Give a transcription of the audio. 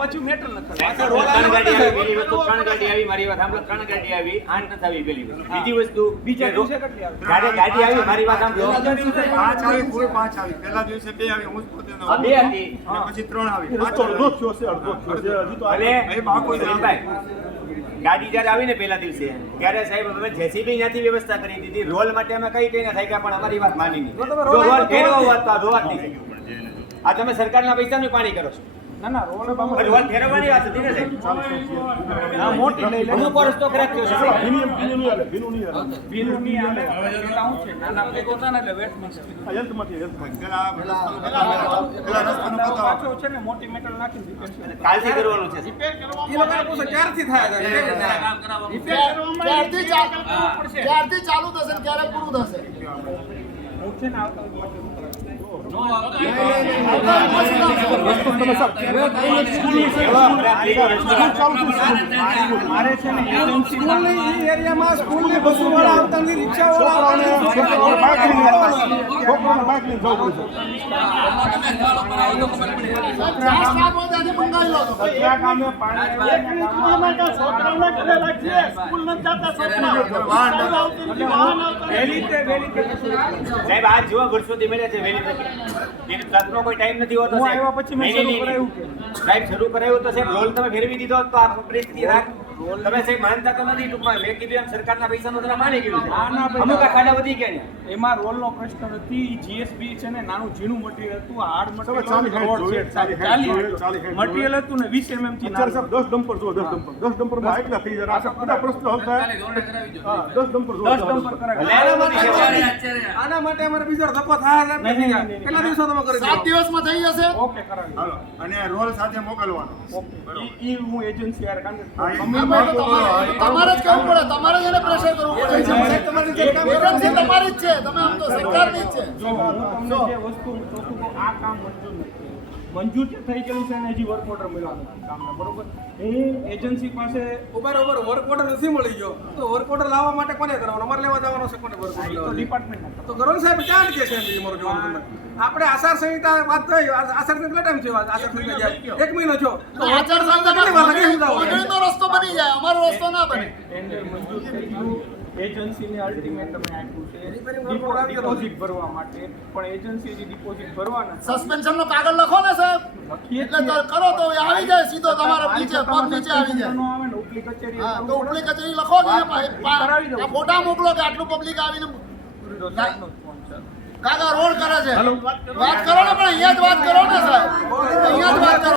પછી મેટર નથી. ત્રણ ગાડી આવી, પેલી વસ્તુ ત્રણ ગાડી આવી, મારી વાત સાંભળો, ત્રણ ગાડી આવી, આઠ નથી આવી પેલી વસ્તુ. બીજી વસ્તુ બીજા દિવસે કેટલી આવી? ગાડી આવી, મારી વાત સાંભળો, 5 આવી, ફૂલ 5 આવી. પહેલા દિવસે 2 આવી, હું જ પોતે આ બે હતી. અને પછી 3 આવી. અડધો થયો છે, અડધો થયો છે. હજી તો અને એ બાકો સુરેશભાઈ, ગાડી જયારે આવી ને પહેલા દિવસે ત્યારે સાહેબ અમે જેસીબી ત્યાંથી વ્યવસ્થા કરી દીધી. રોલ માટે અમે કઈ કઈ ના થાય પણ અમારી વાત માની નહીં. તો તમે જો રોલ રોલ ફેરવો વાત તો આ જોવા જ નહીં. આ તમે સરકારના પૈસાનું પાણી કરો છો. ના ના રોલ પણ રોલ ફેરવવાની વાત હતી ને સાહેબ. ના મોટી લઈ લે. અમુક વર્ષ તો ખરાબ થયો છે. ભીનું નહીં હાલે, ભીનું નહીં હાલે. બીનું ની આલે પેલા હું છે નાના ભેગો થાય ને એટલે વેટ માં આ હેલ્થમાંથી, હેલ્થમાંથી. પેલા રસ્તાનો બતાવો. પાછો છે ને મોટી મેટલ નાખી દીધી. કાલથી કરવાનું છે. એ લોકોને પૂછો ક્યારથી થાય ક્યારથી ચાલુ થશે ને ક્યારે પૂરું થશે? હું છે ને આવતા મારે છે ને એજન્સી એરિયામાં સ્કૂલની બસો વાળા આવતા નથી, રિક્ષા વાળા છોકરાને બાઇક લઈને જવું પડે જ્યાં સ્ટાફ હોય ત્યાંથી મંગાવી લો તો. કચરા કામે સાહેબ આજ જુઓ વર્ષોથી મળ્યા છે વહેલી તકે. એની ટ્રકનો કોઈ ટાઈમ નથી હોતો હું સાહેબ. આવ્યા પછી મેં શરૂ કરાવ્યું કે? સાહેબ શરૂ કરાવ્યું તો સાહેબ રોલ તમે ફેરવી દીધો હોત તો આ પરિસ્થિતિ રાખ. તમે સાહેબ માનતા તો નથી. ટૂંકમાં મેં કીધું એમ સરકારના પૈસાનું તમે માની ગયું છે. અમુક આ ખાડા વધી ગયા ને. એમાં રોલનો પ્રશ્ન નથી. જીએસબી છે ને નાનું ઝીણું મટીરિયલ હતું, હાર્ડ ચાલી મટીરિયલ હતું ને 20 mm થી અત્યારે સાહેબ 10 ડમ્પર જો, 10 ડમ્પર. 10 ડમ્પરમાં આટલા થઈ જાય. આ બધા પ્રશ્નો હલ થાય. હા, 10 ડમ્પર જો. 10 ડમ્પર કરાવી. એટલે એના માટે આના માટે અમારે બીજો ધક્કો થાય કેટલા દિવસો તમે કરી 7 દિવસમાં થઈ જશે. ઓકે કરાવી. હાલો. અને રોલ સાથે મોકલવાનો. ઓકે ઈ હું એજન્સી યાર કારણ કે હા, તમારે તમારે જ કહેવું પડે, તમારે જ એને પ્રેશર કરવું પડે. એજન્સી તમારી જ છે, તમે આમ તો સરકારની જ છે. જો હું તમને જે વસ્તુ ચોખ્ખું કહું, આ કામ મંજૂર નથી. મંજૂર જે થઈ ગયું છે અને હજી વર્ક ઓર્ડર મળ્યો નથી કામને, બરોબર. હું એજન્સી પાસે બરાબર વર્ક ઓર્ડર નથી મળી ગયો તો વર્ક ઓર્ડર લાવવા માટે કોને કરવાનો? અમારે લેવા જવાનો છે કોને વર્ક ઓર્ડર? તો ડિપાર્ટમેન્ટ તો ગરોન સાહેબ ક્યાં કે છે એમ તમારું જોવાનું તમે? આપણે આચાર સંહિતા વાત થઈ, આચાર સંહિતા કેટલા ટાઈમ થયો? આચાર સંહિતા જાય 1 મહિનો થયો. તો આચાર સંહિતા કેટલી વાર લાગે સમજાવો? ઓગણીનો રસ્તો બની જાય, અમારો રસ્તો ના બને. ટેન્ડર મંજૂર થઈ ગયું. એજન્સીને અલ્ટિમેટ અમે આપ્યું છે ડિપોઝિટ ભરવા માટે, પણ એજન્સી હજી ડિપોઝિટ ભરવાના સસ્પેન્શન નો કાગળ લખો ને સાહેબ, લખીએ એટલે તો કરો તો એ આવી જાય સીધો તમારા નીચે પગ નીચે આવી જાય. નો આવે ને ઉપલી કચેરી હા, તો ઉપલી કચેરી લખો કે આ ફોટા મોકલો કે આટલું પબ્લિક આવીને કાકા રોડ કરે છે. વાત કરો ને, પણ અહીંયા જ વાત કરો ને સાહેબ, અહીંયા જ વાત કરો.